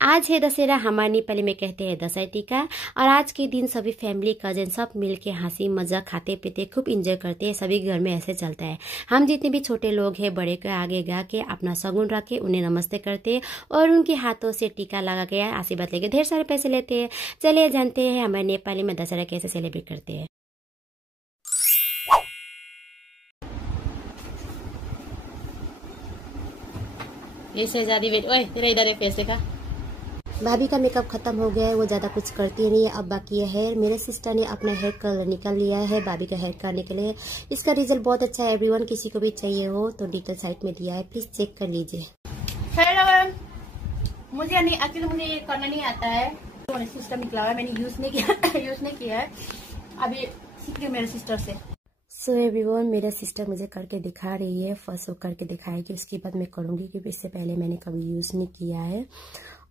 आज है दशहरा, हमारे नेपाली में कहते हैं दशैं टीका। और आज के दिन सभी फैमिली कजन सब मिलके हंसी मजाक खाते पीते खूब इंजॉय करते हैं। सभी घर में ऐसे चलता है। हम जितने भी छोटे लोग हैं बड़े के आगे गा के अपना शगुन रख के उन्हें नमस्ते करते हैं और उनके हाथों से टीका लगा के आशीर्वाद लेके ढेर सारे पैसे लेते हैं। चलिए जानते हैं हमारे नेपाली में दशहरा कैसे सेलिब्रेट करते हैं। ये शहजादी बेट, ओए तेरा इधर है पैसे का। भाभी का मेकअप खत्म हो गया है, वो ज्यादा कुछ करती नहीं है। अब बाकी है हेयर। मेरे सिस्टर ने अपना हेयर कलर निकाल लिया है भाभी का हेयर करने के लिए। इसका रिजल्ट बहुत अच्छा है। एवरीवन किसी को भी चाहिए हो तो डिटेल साइट में दिया है, प्लीज चेक कर लीजिए। हेलो, मुझे नहीं एक्चुअली मुझे ये करना नहीं आता है। तो सिस्टम निकला है, मैंने यूज नहीं किया है। अभी सीख रही हूँ मेरे सिस्टर से। सो एवरीवन, मेरा सिस्टर मुझे करके दिखा रही है। फर्स्ट वो करके दिखाएगी, उसके बाद मैं करूंगी क्योंकि इससे पहले मैंने कभी यूज नहीं किया है।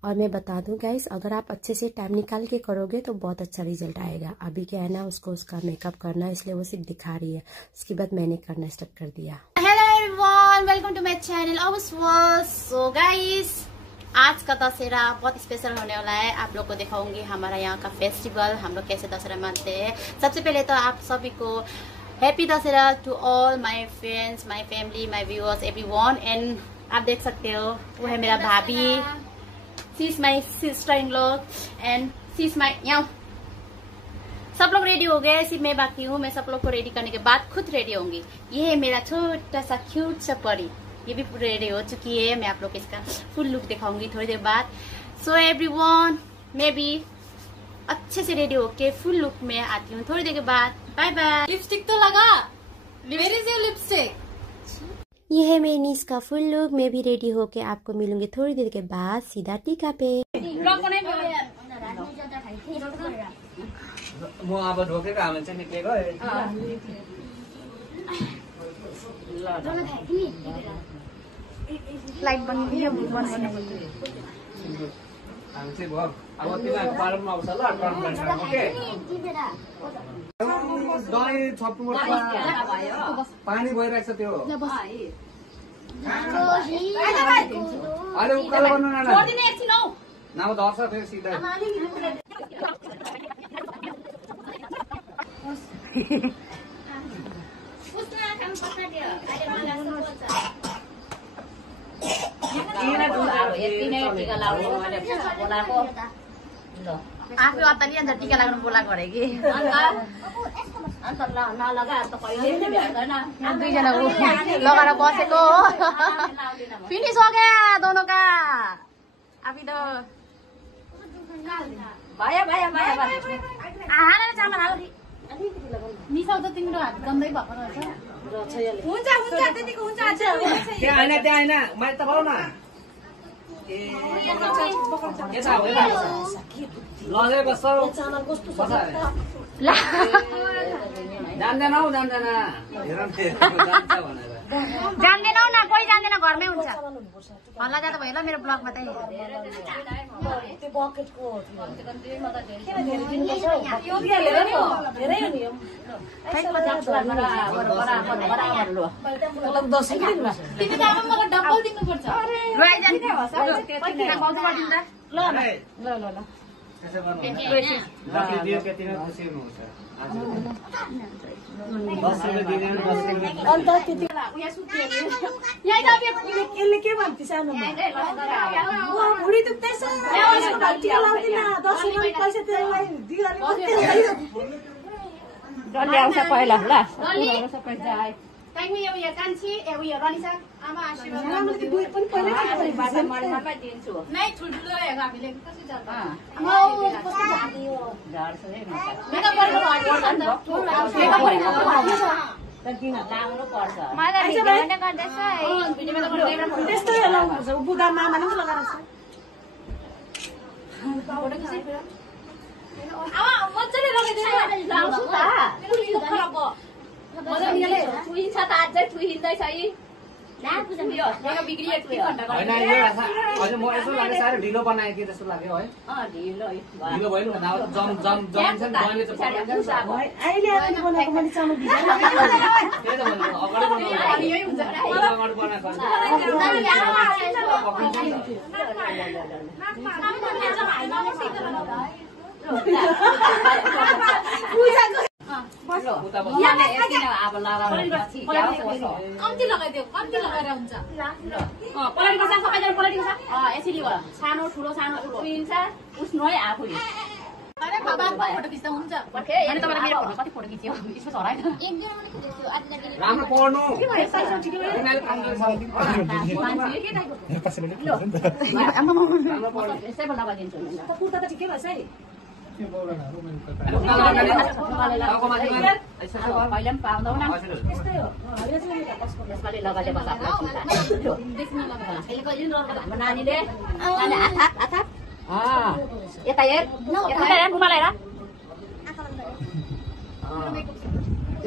और मैं बता दूं गाइस, अगर आप अच्छे से टाइम निकाल के करोगे तो बहुत अच्छा रिजल्ट आएगा। अभी क्या है ना, उसको उसका मेकअप करना है इसलिए वो सिर्फ दिखा रही है। उसके बाद मैंने करना स्टार्ट कर दिया। Hello everyone, welcome to my channel अवश्य। सो गाइस, आज का दशहरा बहुत स्पेशल होने वाला है। आप लोग को दिखाऊंगी हमारा यहाँ का फेस्टिवल, हम लोग कैसे दशहरा मानते हैं। सबसे पहले तो आप सभी को happy Dussehra to all my friends, my family, my viewers, everyone. And आप देख सकते हो वो है मेरा भाभी, she is my sister in law and she is my यहाँ। सब लोग रेडी हो गए, सिर्फ मैं बाकी हूँ। मैं सब लोग को रेडी करने के बाद खुद रेडी होंगी। ये है मेरा छोटा सा क्यूट सा परी, ये भी पूरी रेडी हो चुकी है। मैं आप लोग को इसका फुल लुक दिखाऊंगी थोड़ी देर बाद। सो एवरीवन, मैं भी अच्छे से रेडी होके फुल लुक में आती हूँ थोड़ी देर के बाद। Bye bye. लिपस्टिक तो लगा, वेयर इज योर लिपस्टिक? ये है मेरी नीस का फुल लुक। मैं भी रेडी होके आपको मिलूंगी थोड़ी देर के बाद सीधा टीका पे। म अब ढोकेको हामी चाहिँ निक्लेको लाइट बनाउने हामी चाहिँ भयो। अब तिमीहरूको पालनमा आउँछ ल टर्न ओके। दही छप्नु पानी भइरहेको छ त्यो। अहिले उकालो गर्नु नभए धर्छ फेरि सिधै। आफू अत्ताली अन्त टीका लाग्नु बोलाएको अरे कि दुईजना लगाएर बसेको हो। फिनिस हो गया दोनों का। अभी तो चामल हाल मिसाउ त तिम्रो हात गन्दै भएको रहेछ। हुन्छ त्यतिको हुन्छ। त्यहाँ होइन मैले त पाउ न। जान्दैनौ न, कोही जान्दैन, घरमै हुन्छ। हल्ला जाँदा भयो ल मेरो ब्लगमा त। डबल दिनुपर्छ। यसले के भन्थे सानोमा भुँडी दुख्दैछ टिका लाउँदिन, 10 रुपियाँ पैसा त्यसलाई ल्याउँछ पहिला ल। उयो कान्छी उयो रनिसा आमा आशीर्वाद नै ठुल्ठुलो हामीले कसरी त्यस्तै लाउनुपर्छ। बुढा मामाले पनि लगाएर मजाले लगाइदिनु। छुइन्छ त अझै छुइँदैछ है। होइन यो हजुर म यसो लाग्यो साह्रै ढिलो बनाएँ कि जस्तो लाग्यो है ढिलो भयो नि अब जम छ नि जमले चाहिँ अहिले आएर बनाएको मैले चामल भिजाएर त्यही त भन्नु अगाडि बनाएको कम्ती लगाइदियो कम्ती लगाएर हुन्छ पलटी कसा सबैजना पलटी कसा यसरी हो सानो ठुलो उस्नो है आफू अरे बाबा फोटो खिच्दा हुन्छ अनि तपाईले मेरो फोटो कति फोटो खिच्यो यसो छ हैन एक दिन मात्रै खिच्यो आज लागि राम्रो पढ्नु के भयो साइज ठिकै भयो तिमीले काम गर्न सक्दिन मान्छे के टाइपको यसै बोल्न लगाइदिन्छु कुर्ता त ठिकै भएछ है अहिले पनि पाउँदैनौँ त्यस्तै हो यसपालि लगाले हाम्रो नानीले हात यता हेर घुमाएर हेर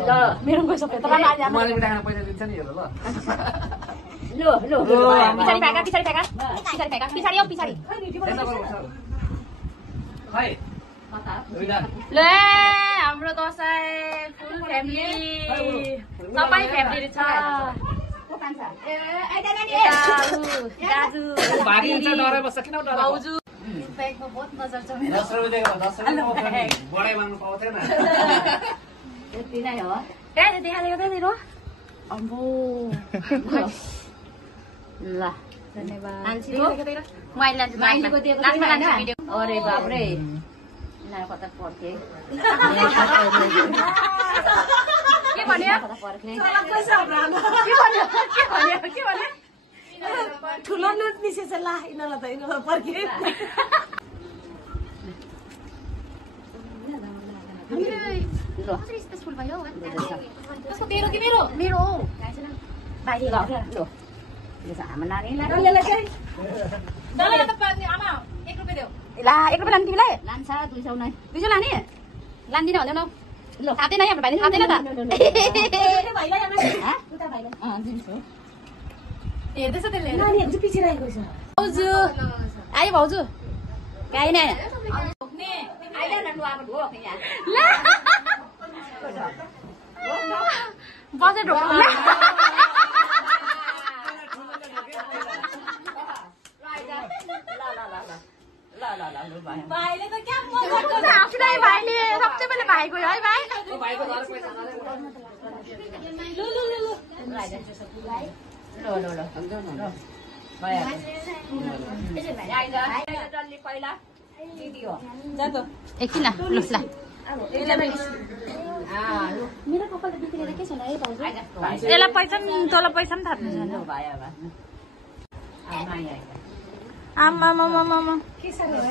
ल मेरो गइसक्यो त मैले मिठाई पैसा दिन्छ नि हेर ल ल पछाडि फ्याँका पछाडि आऊ पछाडि खै ले हाम्रो दसैँ फुल फ्यामिली सबै फ्यामिली छ दाजु भागी हुन्छ डराइ बस्छ किन डराइ भाउजू ब्यागमा बहुत नजर छ मेरो 10 रुपैयाँ बढाइ माग्नु पाउँदैन यति नै हो त्यहाँ देखाएको अम्बो ल धन्यवाद अरे बाबरे कता पर्थे के भन्यो ठुलो नोट निसेछ ला यिनीहरूलाई त यिनीहरूलाई पर्खे तेरो कि मेरो मेरो बाहिर हाम्रो नानीलाई आमा 1 रुपैयाँ देऊ ला 1 रुपैयाँ लाने तिमीलाई लान्छ 200 नै 200 लाने लान्दिन भन्दैनौ ल खाँदैन है हाम्रो भाइले खाँदैन त हेर्दैछ त्यसले नानीहरू चाहिँ पछि राखेको छ भाउजू आयो भाउजू गाई नै बसेर ढोक्नु भाइले त क्या आफूलाई भाइले सबसे पहिले भाइ गयो है भाइ एकछिन ल ल मेरो कपाल त बिग्रेर के छैन है भाउजू यसलाई पैसा तँलाई पैसा पनि थाप्नु छैन आमा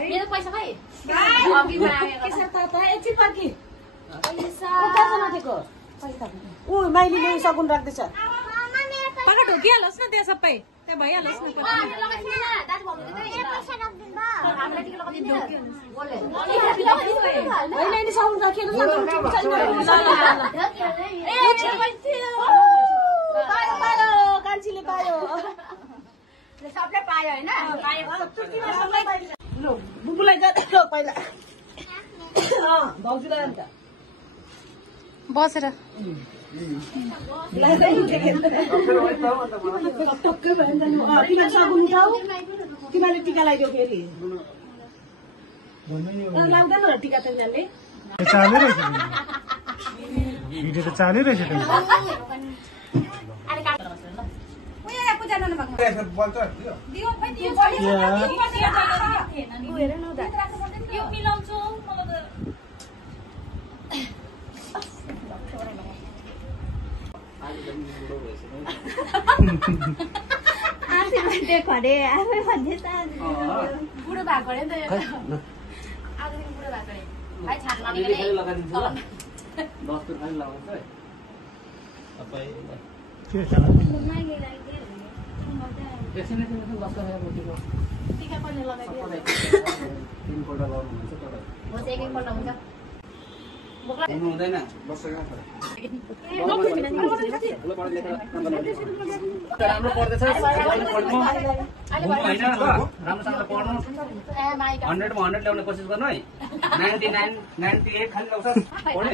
मेरो पैसा खै माइली ल्याइ सकुन राख्दैछ पाका ढोकिहालोस् न त्यहाँ सबै त्यहाँ भइहालोस् न होइन सकुन राखेर कान्छीले पायो सबले पायो होइन ल बुबुलाई पहिला भाउजूलाई अन्त बसेर टक्कै भयो नि तिमीले सकुन खाऊ तिमीले टिका लगाइदेऊ फेरि लाग्दैन र टिका त यिनीहरूले भिडियो त चालै रहेछ बुढो भएको अरे नि त आजदेखि बुढो भएको अरे भाइ छान टिका कहिले लगाइदियो एकैपल्ट हुन्छ हुनु हुँदैन राम्रो पढ्दैछ राम्रोसँगले पढ्नु 100 मा 100 ल्याउने कोसिस गर्नु है 99 98 खाली ल्याउँछ पढ्नु है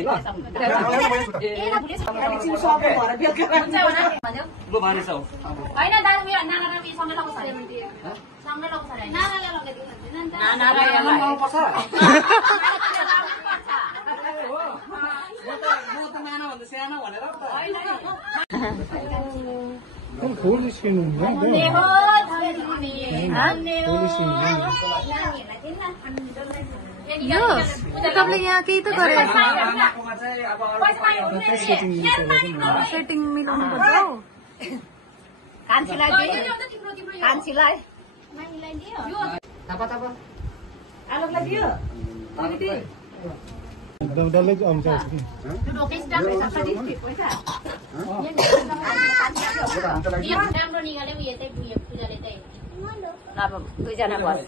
ल भानिस हौ होइन दाजु मेरो नाना सँगै लगाउँछ अरे सँगै लगाउँछ अरे नानाले लगाइदिन्छ नानाले लगाउनुपर्छ म त नाना भन्दा सानो भनेर फुल स्क्रिन हुन्छ तपाईँले यहाँ केही त गरेर सेटिङ मिलाउनु पर्छ हौ कान्छीलाई आलोकलाई दियो डल्लै आउँछ राम्रो निकाल्यो उयो चाहिँ पूजाले चाहिँ अब दुईजना भयो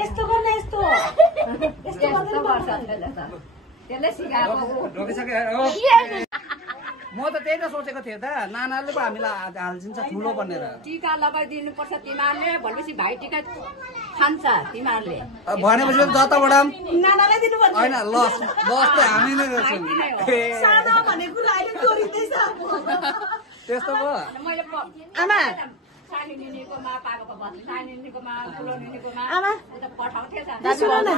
यस्तो गर्न यस्तो त्यसले सिकाएको म त त्यही त सोचेको थिएँ त नानाले पो हामीलाई हाल्छिन्छ ठुलो भनेर टिका लगाइदिनु पर्छ तिमीहरूले भनेपछि भाइ टिका खान्छ तिमीहरूले भनेपछि जताबाट नानालाई दिनुपर्छ होइन लस त हामी नै गर्छौँ सानो भन्ने कुरा अहिले जोडिँदैछ त्यस्तो पो मैले आमा सानो निनीकोमा पाएको सानो ठुलो निनीकोमा आमा पठाउँथे सुन न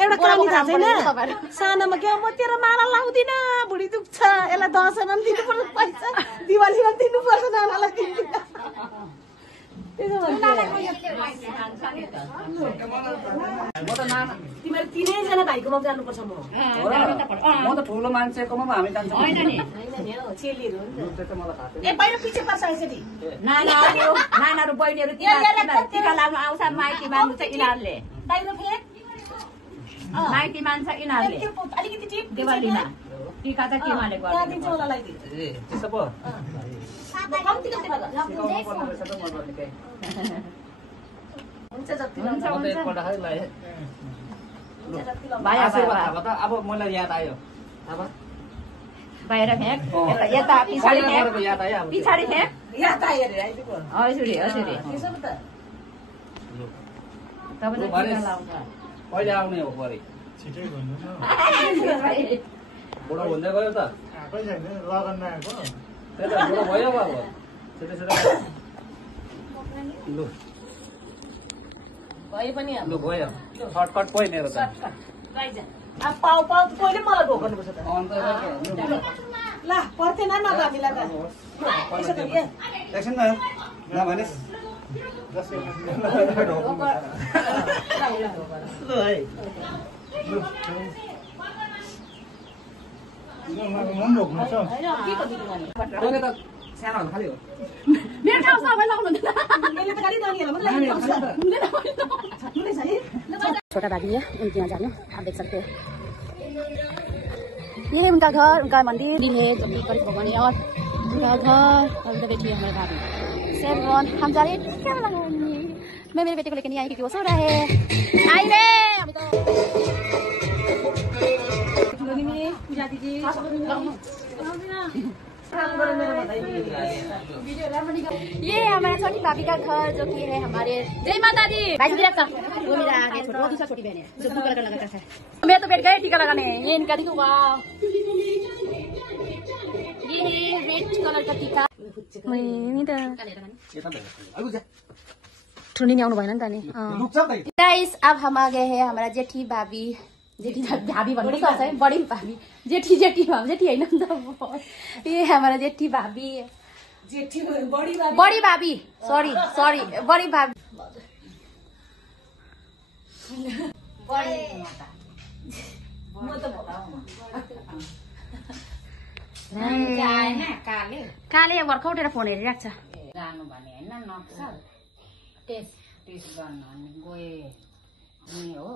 एउटा कहानी थाहा छैन सानोमा क्या म तेरो माला लाउँदिन भुँडी दुख्छ यसलाई दसैँमा पनि दिनुपर्छ पैसा दिवालीमा पनि दिनुपर्छ नानालाई दिँदिन तिमीहरू तिनैजना भाइकोमा जानुपर्छ म त ठुलो मान्छेकोमा हामी जान्छौँ चेलीहरू ए बाहिर पछि पर्छ यसरी नानाहरू बहिनीहरू टिका लाग्नु आउँछ माइती मान्नु चाहिँ यिनीहरूले बाहिर फेक माइती मान्छ यिनीहरूले अलिकति टिप दिवालीमा टिका चाहिँ तिमीहरूले त्यहाँ गर्नु दिन्छ होला लगाइदिनु ए त्यस्तो पो कम्ती कम्ती सिकाउनु पर्ने रहेछ त मलाई निकै हुन्छ जति म त एकपल्ट खालि लगाएँ भाइ अब मलाई याद आयो अब बाहिर फ्याँक यता पछाडि फ्याँक याद आयो अब पछाडि फ्याँक यहाँ त आइहाल्यो आइदिएको हजुर हजुर त्यसो पो त तपाईँले टिका लाउँछ कहिले आउने हो परे छिटै भन्नु न बुढो हुँदै गयो त आएकै छैन लगन नआएको त्यही त बुढो भयो अब छिटो छिटो लु भयो पनि लु गयो सर्टकट पो मेरो त अब पाउ पाउ पहिले मलाई ढोक्नुपर्छ त अन्त ल पर्थेन न त हामीलाई त यसो त के एकछिन न नभनिस् लु है मन रोक्नु छ तँले त सानो खालि हो मेरो ठाउँ सबै लाउनु यसले त खालि नानीहरूलाई मात्रै लाग्नुपर्छ छोटा भाभी है उनके यहाँ जाने आप देख सकते हैं ये है उनका घर उनका मंदिर है जो कि गरीब भगवान है और उनका घर और उधर बैठी है हमारे भाभी सेवन हम जा रहे हैं क्या लगाऊंगी मैं मेरे बेटे को लेकर नहीं आई क्योंकि वो सो रहा है आई रे अभी तो पूजा दीजिए ये हमारा छोटी भाभी का घर जो कि है हमारे जय माता दी भाई वो मेरा आगे छोटी वो दूसरा छोटी बहन है जो ब्लू कलर का लगा है मैं तो बैठ गए टीका लगाने ये इनका देखो वाह ये है रेड कलर का टीका ठुनी नहीं आउनु भएन नि त नि गाइस अब हम आ गए हैं हमारा जेठी भाभी भाभी भन्नु पर्छ है बडी भाभी जेठी होइन नि त ये हमारा जेठी भाभी बड़ी भाभी सॉरी बड़ी भाभी काले भर्खर उठेर फोन हेरिरहेको छ जानु भने होइन नक्सल टेस्ट गर्नु अनि गए अनि हो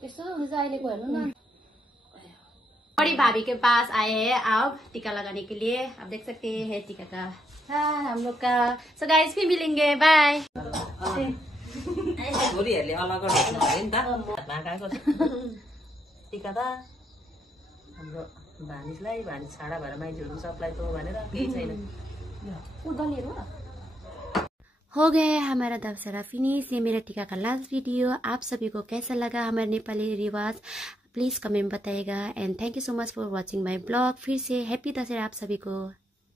त्यस्तो हुन्छ अहिलेको हेर्नु न बड़ी भाभी के पास आए हैं अब टीका लगाने के लिए। आप देख सकते हैं टीका का हम लोग का। सो गाइस फिर मिलेंगे, बाय। छोरीहरूले अलग ढोक्नु अरे नि त हातमा गएको टिका त हाम्रो भानिजलाई भानिज छाडा भएर माइजहरू सबलाई त भनेर केही छैन। हो गया है हमारा दशहरा फिनिश। ये मेरा टीका का लास्ट वीडियो। आप सभी को कैसा लगा हमारे नेपाली रिवाज, प्लीज़ कमेंट बताइएगा। And thank you so much for watching my blog. फिर से हैप्पी दशहरा आप सभी को।